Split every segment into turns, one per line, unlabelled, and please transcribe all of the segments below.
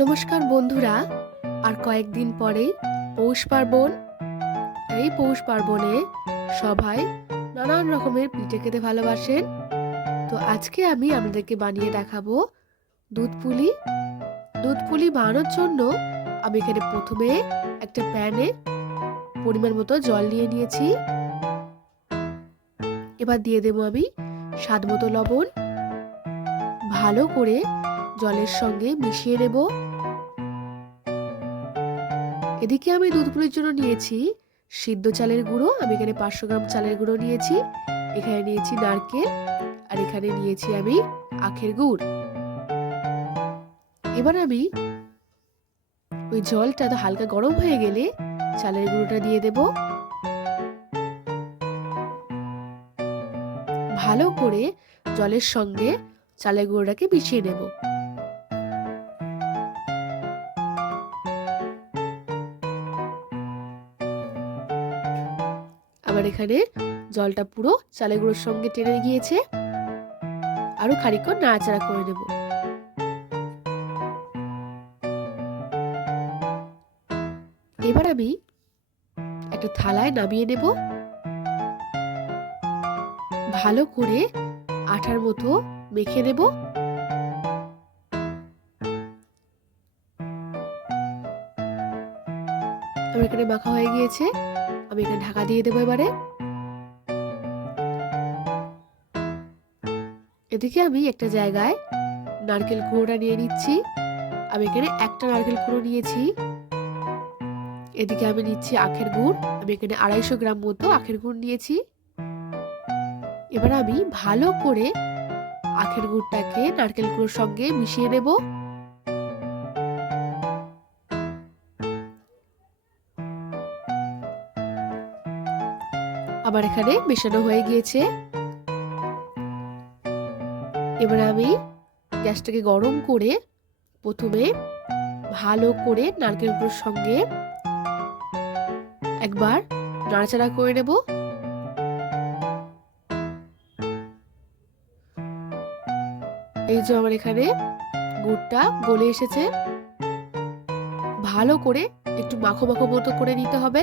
নমস্কার বন্ধুরা, আর কয়েকদিন পরেই পৌষ পার্বণ। এই পৌষ পার্বণে সবাই নানান রকমের পিঠে খেতে ভালোবাসেন। তো আজকে আমি আপনাদেরকে বানিয়ে দেখাবো দুধ পুলি। দুধ পুলি বানানোর জন্য আমি এখানে প্রথমে একটা প্যানে পরিমাণ মতো জল নিয়ে নিয়েছি। এবার দিয়ে দেবো আমি স্বাদ মতো লবণ। ভালো করে জলের সঙ্গে মিশিয়ে নেব। এদিকে আমি দুধ পুলির জন্য নিয়েছি, সিদ্ধ চালের গুঁড়ো, আমি এখানে পাঁচশো গ্রাম চালের গুঁড়ো নিয়েছি, এখানে নিয়েছি নারকেল, আর এখানে নিয়েছি আমি আখের গুড়। এবার আমি ওই জলটা তো হালকা গরম হয়ে গেলে চালের গুঁড়োটা দিয়ে দেব। ভালো করে জলের সঙ্গে চালের গুঁড়োটাকে মিশিয়ে নেব। আবার এখানে জলটা পুরো চালের গুঁড়োর সঙ্গে টেনে গিয়েছে। আরও খানিকক্ষণ নাড়াচাড়া করে নেব। এবার আমি একটা থালায় নামিয়ে নেব। ভালো করে আঠার মতো মেখে নেব। আমার এখানে মাখা হয়ে গিয়েছে। আমি এখানে ঢাকা দিয়ে দেবো এবারে। এদিকে আমি একটা জায়গায় নারকেল কুড়োটা নিয়ে নিচ্ছি। আমি এখানে একটা নারকেল কুড়ো নিয়েছি। এদিকে আমি নিচ্ছি আখের গুড়। আমি এখানে আড়াইশো গ্রাম মতো আখের গুড় নিয়েছি। এবার আমি ভালো করে আখের গুড়টাকে নারকেল গুঁড়োর সঙ্গে মিশিয়ে নেব। আবার এখানে মেশানো হয়ে গিয়েছে। এবার আমি গ্যাসটাকে গরম করে প্রথমে ভালো করে নারকেল গুঁড়োর সঙ্গে একবার নাড়াচাড়া করে নেব। এই যে আমার এখানে গুড়টা গলে এসেছে। ভালো করে একটু মাখো মাখো মতো করে নিতে হবে।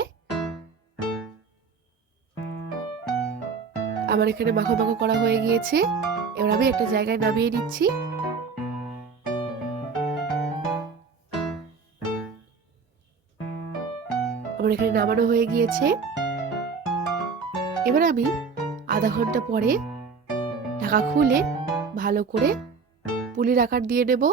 আমার এখানে মাখো মাখো করা হয়ে গিয়েছে। এবার আমি একটা জায়গায় নামিয়ে নিচ্ছি। আমার এখানে নামানো হয়ে গিয়েছে। এবার আমি আধা ঘণ্টা পরে ঢাকা খুলে ভালো করে পুলির আকার দিয়ে নেব।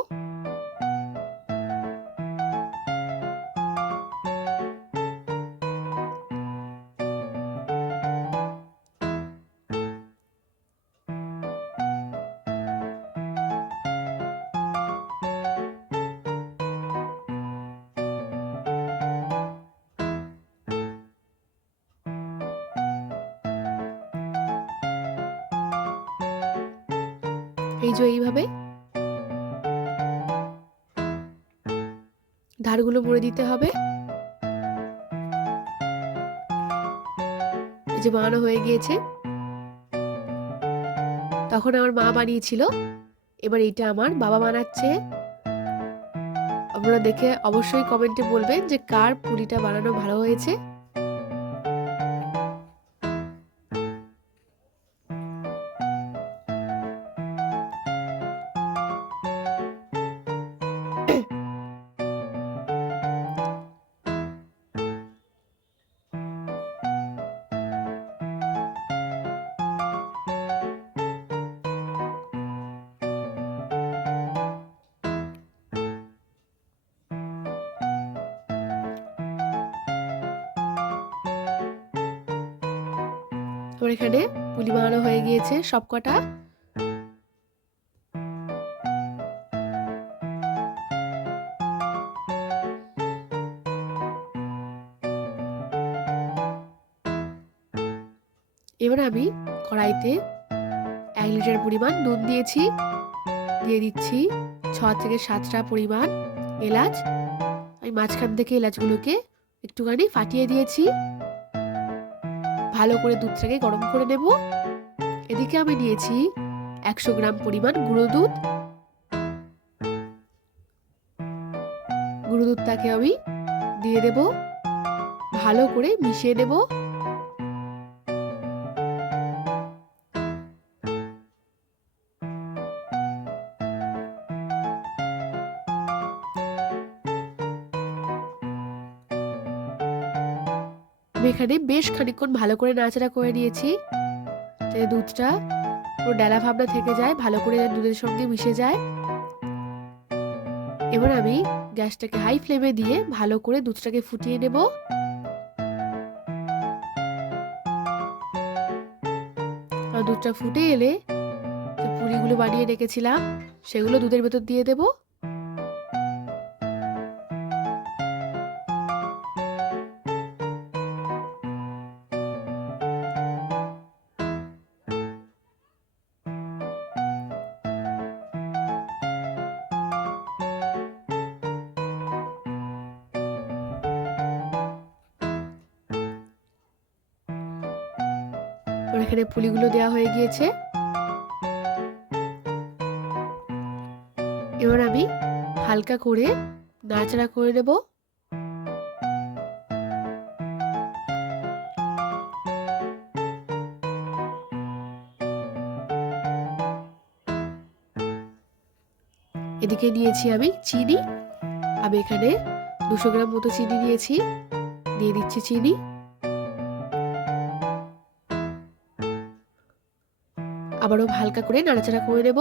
এই যে এইভাবে। ধারগুলো মুড়ে দিতে হবে। এই যে বানানো হয়ে গিয়েছে। তখন আমার মা বানিয়েছিল। এবার এটা আমার বাবা বানাচ্ছে। আপনারা দেখে অবশ্যই কমেন্টে বলবেন যে কার পুরিটা বানানো ভালো হয়েছে। এখানে পুলি বানানো হয়ে গিয়েছে সব কটা এবার আমি কড়াইতে এক লিটার পরিমাণ নুন দিয়েছি। দিয়ে দিচ্ছি ছ থেকে সাতটা পরিমাণ এলাচ। আমি মাঝখান থেকে এলাচগুলোকে একটুখানি ফাটিয়ে দিয়েছি। ভালো করে দুধটাকে গরম করে নেব। এদিকে আমি নিয়েছি একশো গ্রাম পরিমাণ গুঁড়ো দুধ। গুঁড়ো দুধটাকে আমি দিয়ে দেব, ভালো করে মিশিয়ে নেব। আমি এখানে বেশ খানিকক্ষণ ভালো করে নাড়াচাড়া করে নিয়েছি। যাতে দুধটা, পুরো ডেলা ভাবনা থেকে যায়, ভালো করে দুধের সঙ্গে মিশে যায়। এবার আমি গ্যাসটাকে হাই ফ্লেমে দিয়ে ভালো করে দুধটাকে ফুটিয়ে নেব। দুধটা ফুটে এলে যে পুরিগুলো বানিয়ে রেখেছিলাম, সেগুলো দুধের ভেতর দিয়ে দেব। আর এখানে পুলিগুলো দেওয়া হয়ে গিয়েছে। এবার আমি হালকা করে নাড়াচাড়া করে নেব। এদিকে নিয়েছি আমি চিনি। আমি এখানে দুশো গ্রাম মতো চিনি নিয়েছি। দিয়ে দিচ্ছি চিনি। আবারও হালকা করে নাড়াচাড়া করে নেব।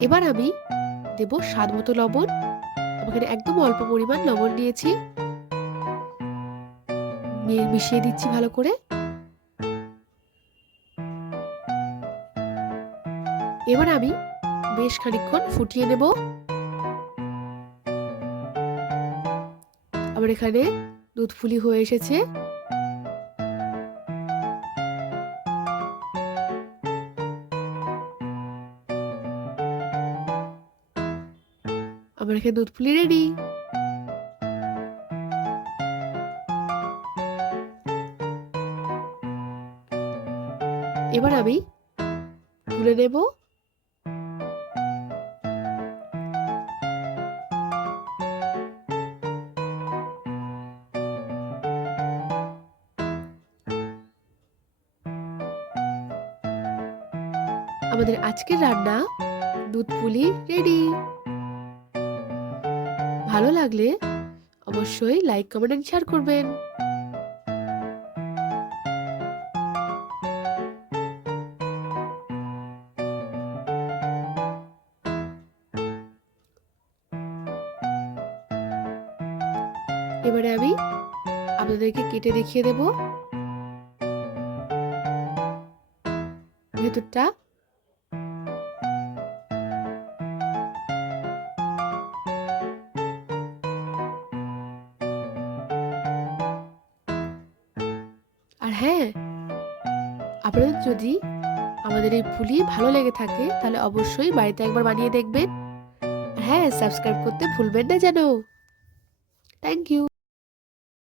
এবার আমি দেব স্বাদ মতো লবণ। আমি এখানে একদম অল্প পরিমাণ লবণ নিয়েছি নিয়ে মিশিয়ে দিচ্ছি ভালো করে। এবার আমি বেশ খানিকক্ষণ ফুটিয়ে নেব। আমার এখানে দুধ ফুলি হয়ে এসেছে। আমার এখানে দুধ ফুলি রেডি এবার আমি তুলে নেব। আমাদের আজকের রান্না, দুধ পুলি রেডি। ভালো লাগলে অবশ্যই লাইক, কমেন্ট এন্ড শেয়ার করবেন। এবারে আমি আপনাদেরকে কেটে দেখিয়ে দেব। ভেতরটা হ্যাঁ। আপনাদের যদি আমাদের এই পুলি ভালো লেগে থাকে, তাহলে অবশ্যই বাড়িতে একবার বানিয়ে দেখবেন। হ্যাঁ সাবস্ক্রাইব করতে ভুলবেন না যেন। Thank you